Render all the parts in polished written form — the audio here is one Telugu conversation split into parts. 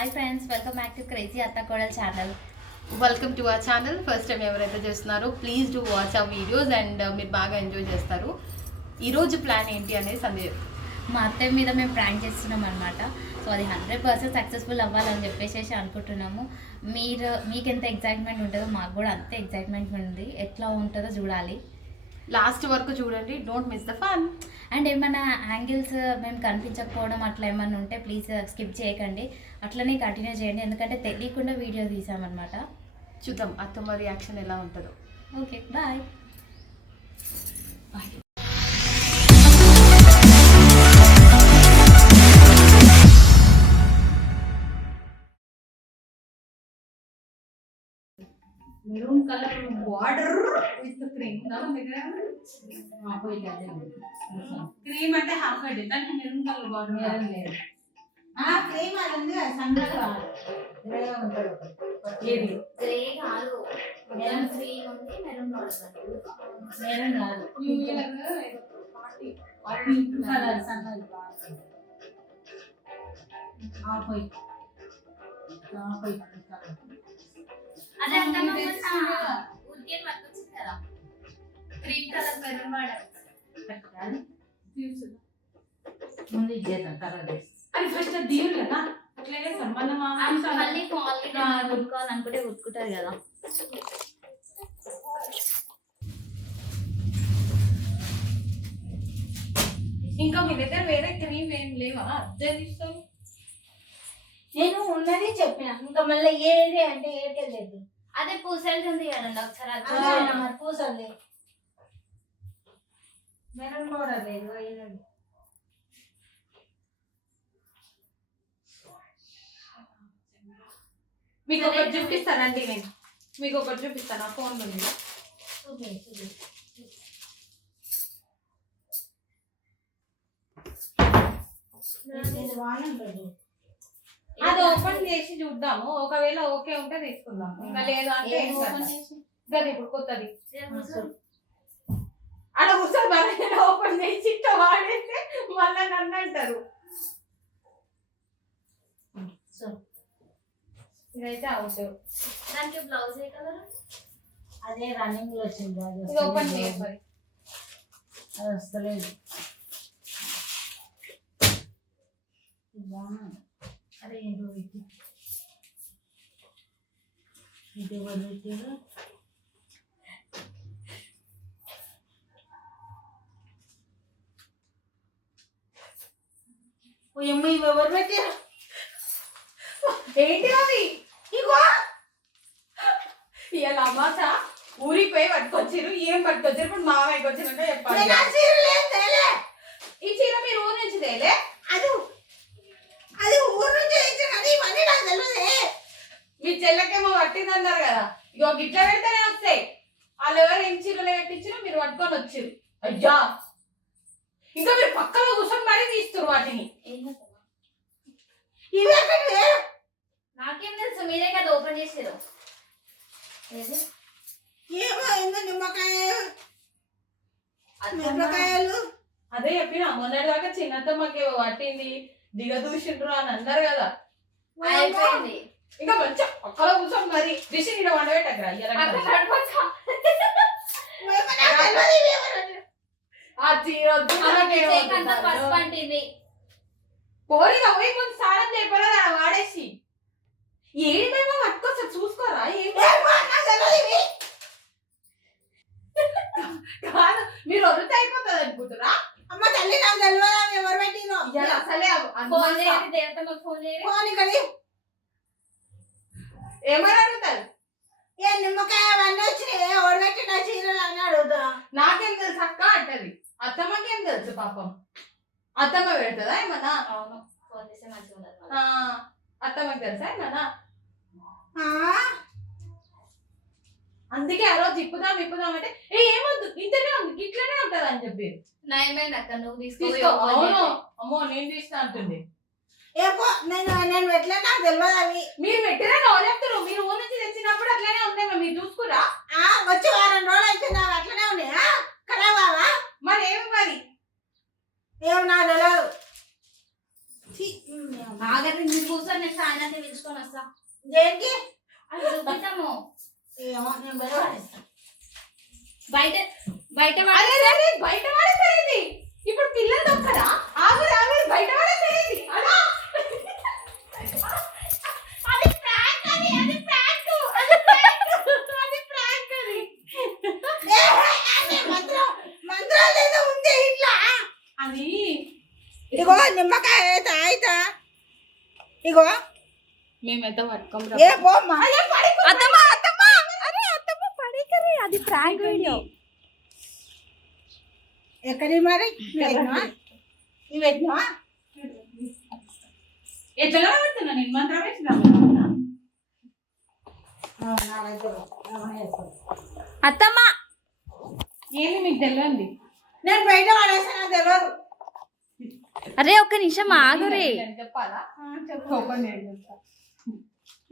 Hi friends, welcome back to crazy అత్త కోడల్ channel. Welcome to our channel. First time ఎవరైతే చేస్తున్నారో please do watch our videos and మీరు బాగా ఎంజాయ్ చేస్తారు. ఈరోజు ప్లాన్ ఏంటి అనేది సందేహం. మా అత్తయ్య మీద మేము ప్రాంక్ చేస్తున్నాం అనమాట. సో అది 100% సక్సెస్ఫుల్ అవ్వాలని చెప్పేసి అనుకుంటున్నాము. మీకు ఎంత ఎగ్జైట్మెంట్ ఉంటుందో మాకు కూడా అంతే ఎగ్జైట్మెంట్ ఉంది. ఎట్లా ఉంటుందో చూడాలి. లాస్ట్ వరకు చూడండి, don't miss the fun. And ఏమైనా యాంగిల్స్ మేము కనిపించకపోవడం అట్లా ఏమైనా ఉంటే ప్లీజ్ స్కిప్ చేయకండి, అట్లనే కంటిన్యూ చేయండి. ఎందుకంటే తెలియకుండా వీడియో తీసామన్నమాట. చూద్దాం అత్తమ్మ రియాక్షన్ ఎలా ఉంటుందో. Okay, bye. Maroon colour border with cream cream అంటే హాఫ్ అడ్డే దానికి మెరూన్ కలర్ బార్డర్ లేదు. క్రీమ్ అది ఉంది కదా, సన్నగా గ్రే ఉంటుంది. ఏది గ్రే కాదు, మెరూన్ క్రీమ్ ఉంది, మెరూన్ మెరూన్ కాదు, పింక్ కలర్ సన్నది ఆఫ్ వైట్ కలర్. అదే అత్తమ్మ ఊరికే పట్టుకొచ్చింది కదా, క్రీమ్ కలర్ మెరూన్ వాడారు. ముందు ఇచ్చేద్దాం కలర్ అది ఫస్ట్ దీవులు కదా, అట్లనే సంబంధం మళ్ళీ కొనుక్కోవాలనుకుంటే కొట్టుకుంటారు కదా. ఇంకా మీ దగ్గర వేరే క్రీమ్ ఏం లేవా? అదే తీస్తారు. నేను ఉన్నది చెప్పిన, ఇంకా మళ్ళీ ఏది అంటే ఏడికెళ్ళలేదు. అదే పూసలు ఉంది కదండి, ఒకసారి పూసలు మెరూన్ కూడా లేదు. మీకు ఒకటి చూపిస్తానండి, నేను మీకు ఒకటి చూపిస్తాను. ఆ ఫోన్ ఉంది, అది ఓపెన్ చేసి చూద్దాము. ఒకవేళ ఓకే ఉంటే తీసుకుందాం, ఇంకా లేదు అంటే ఇప్పుడు కొత్తది అలా కూర్చొని ఓపెన్ చేసి వాడేస్తే మళ్ళీ నన్ను అంటారు. ఇదైతే అవుట్. దానికి బ్లౌజ్ ఏ కలర్? అదే రన్నింగ్ లో వచ్చింది. అది ఓపెన్ చేయాలి, అది వస్తలేదు. అరే ఏంటో పెట్టి ఇది ఎవరు పెట్టారు? ఇవి ఎవరు పెట్టారు? ఏంటి అది? ఇగో ఇవాళ అమ్మాచ ఊరికి పోయి పట్టుకొచ్చారు. ఏం పట్టుకొచ్చారు? ఇప్పుడు మామయ్యకి వచ్చినాక చెప్పాలి. ఈ చీర మీరు ఊరు నుంచి తేలే? అది ఊరు నుంచి ఇవన్నీ నాకు తెలియదు. మీ చెల్లకేమో పట్టింది అన్నారు కదా, ఇగో గిట్ల పెడితేనే వస్తాయి. వాళ్ళు ఎవరు ఏం చీరలు పెట్టించారో మీరు పట్టుకొని వచ్చారు. అయ్యా, ఇంకా మీరు పక్కలో కూర్చొని మరీ తీస్తారు వాటిని. నాకేం తెలుసు, మీరే కదా ఓపెన్ చేసారు. నిమ్మకాయలు అదే చెప్పిన, మొన్నటిదాకా చిన్నతమ్మకి పట్టింది దిగదూసిండ్రు అని అన్నారు కదా. అయిపోయింది. ఇంకా మంచిగా పక్కలో కూర్చొని మరి దిశ ఇక్కడ వండబెట్టకరా. పోరిగా పోయి కొంచెం స్నానం చేయకపోరా వాడేసి ఏడి మేము పట్టుకోవచ్చు చూసుకోరా. కాదు, మీరు వదిలితే అయిపోతుంది అనుకుంటురా. అమ్మ తల్లి, నాకు తెలియదా ఎవరు పెట్టినో అసలే. ఏమని అడుగుతారు? ఏ నిమ్మకాయ అవన్నీ వచ్చినాయి, ఓడబెట్టిన చీరలు అని అడుగుతా. నాకేం తెలుసు అక్క అంటది. అత్తమ్మకేం తెలుసు పాపం. అత్తమ్మ పెడుతుందా ఏమన్నా? అత్తమ్మకి తెలుసా ఏమన్నా? అందుకే ఆ రోజు ఇప్పుదాం అంటే ఏమొద్దు, ఇంతనే ఉంది, ఇట్లనే ఉంటది అని చెప్పి నయమైంది అక్క, నువ్వు తీసుకో. అవును, అమ్మో నేను తీస్తా అంటుంది. నేను పెట్టలే, నాకు తెలియదు. అవి మీరు పెట్టినా రోజు చెప్తారు. మీరు ఊరి నుంచి తెచ్చినప్పుడు అట్లనే ఉందేమో, మీరు చూసుకురా. వచ్చి వారం రోజులు అయితే అట్లనే ఉన్నాయా? ఖరాబా? మరి ఏమి మరి ఏమి నాకు తెలియదు. ఆగండి, కూర్చొని నేను సాయంత్రం అన్ని పిలుచుకొని వస్తా. దేనికి అది చూపిస్తాము. ఏమో నేను బయట పడేస్తా. బయట బయట అదే అదే బయట పడేసేది. ఇప్పుడు పిల్లలు దొక్కరా? ఆగురు ఆగురు బయట పడేసేది. అలా అది ప్రాంక్ అది అది ప్రాంక్ అది ప్రాంక్ అది ప్రాంక్ అది మంత్రాలు ఏదో ఉంది ఇట్లా. అది ఇగో నిమ్మకాయ తాయితా. ఇగో మేమైతే పట్టుకోం ఏ పోమ్మా. అత్తమ్మ అత్తమ్మ అరే అత్తమ్మ పడేకరే అది ప్రాంక్ వీడియో. ఎక్కడి మరి ఇవి పెట్టినవా? ఎట్లా పెడుతున్నా నేను మంత్రం వేసినా అత్తమ్మ ఏంది మీకు తెలియండి. నేను బయట పడేసాను తెలియదు. అరే ఒక్క నిమిషం ఆగురే. చెప్పాలా? ఓపెన్ చేయండి.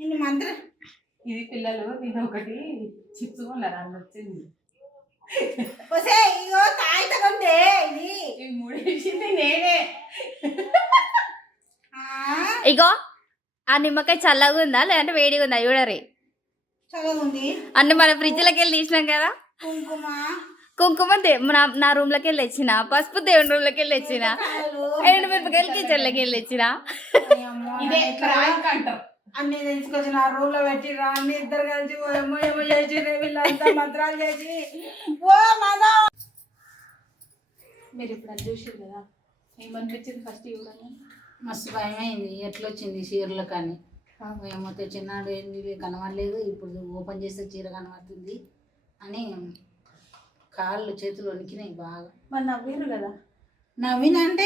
నేను మంత్రం ఇది పిల్లలు ఇది ఒకటి చిప్స్ కొన్నారు అని వచ్చింది. వసే ఇగో తాయిత కొంటే ఇది ఇవి మూడేసింది నేనే. ఇగో ఆ నిమ్మకాయ చల్లగా ఉందా లేదంటే వేడిగా ఉందా చూడరి. చల్లగా ఉంది. అంటే మన ఫ్రిడ్జ్ లోకి వెళ్ళి తీసినాం కదా. కుంకుమ కుంకుమ నా రూమ్ లోకి వెళ్ళి తెచ్చిన, పసుపు దేవుని రూమ్ లోకి వెళ్ళి తెచ్చిన, ఎండు మిరపకాయలు కిచెన్ లోకి వెళ్ళి తెచ్చిన. ఇదే ప్రాంక్ అంటాం. అన్ని తీసుకొచ్చి నా రూమ్ లో పెట్టిరా. అన్ని ఇద్దరు కలిసి ఏమో ఏమో చేసి వీళ్ళంతా మంత్రాలు చేసి ఓ మదా. మీరు ఇప్పుడు అది చూసారు కదా, ఏమనిపించింది ఫస్ట్ ఇవ్వడం? మస్తు భయమైంది. ఎట్లొచ్చింది చీరలు కానీ ఏమో తెచ్చినాడు ఏంది కనబడలేదు. ఇప్పుడు ఓపెన్ చేస్తే చీర కనబడుతుంది అని కాళ్ళు చేతులు వణికినాయి బాగా. మరి నవ్వేరు కదా. నవ్వినంటే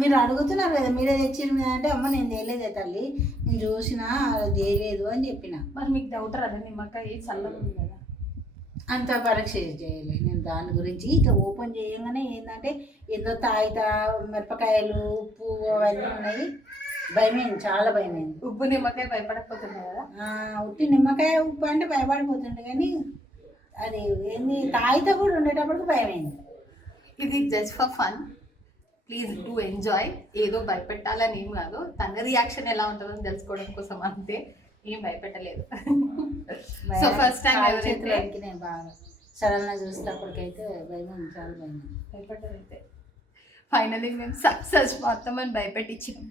మీరు అడుగుతున్నారు కదా మీరే తెచ్చిరు మీద అంటే అమ్మ నేను తేలేదే తల్లి, నేను చూసినా తేలేదు అని చెప్పిన. మరి మీకు డౌట్ రాదా నిమ్మకాయ చల్లగా ఉంది కదా? అంత పరీక్ష చేయలేదు నేను దాని గురించి. ఇట్లా ఓపెన్ చేయగానే ఏంటంటే ఏదో తాయితా మిరపకాయలు ఉప్పు అవన్నీ ఉన్నాయి. భయమైంది, చాలా భయమైంది. ఉప్పు నిమ్మకాయ భయపడకపోతున్నాయి కదా. ఉట్టి నిమ్మకాయ ఉప్పు అంటే భయపడిపోతుండే కానీ అది ఏంది తాయితా కూడా ఉండేటప్పటికి భయమైంది. ఇది just for fun, please do enjoy. ఏదో భయపెట్టాలని ఏం కాదు, తన రియాక్షన్ ఎలా ఉంటుందో తెలుసుకోవడం కోసం అంతే, ఏం భయపెట్టలేదు. సో ఫస్ట్ టైం చేతులు వణికినాయి బాగా. సడన్గా చూసేటప్పటికైతే భయమైంది, చాలా భయమైంది. భయపడ్డదైతే ఫైనలీ మేము సక్సెస్ మొత్తం అని భయపెట్టించినాం.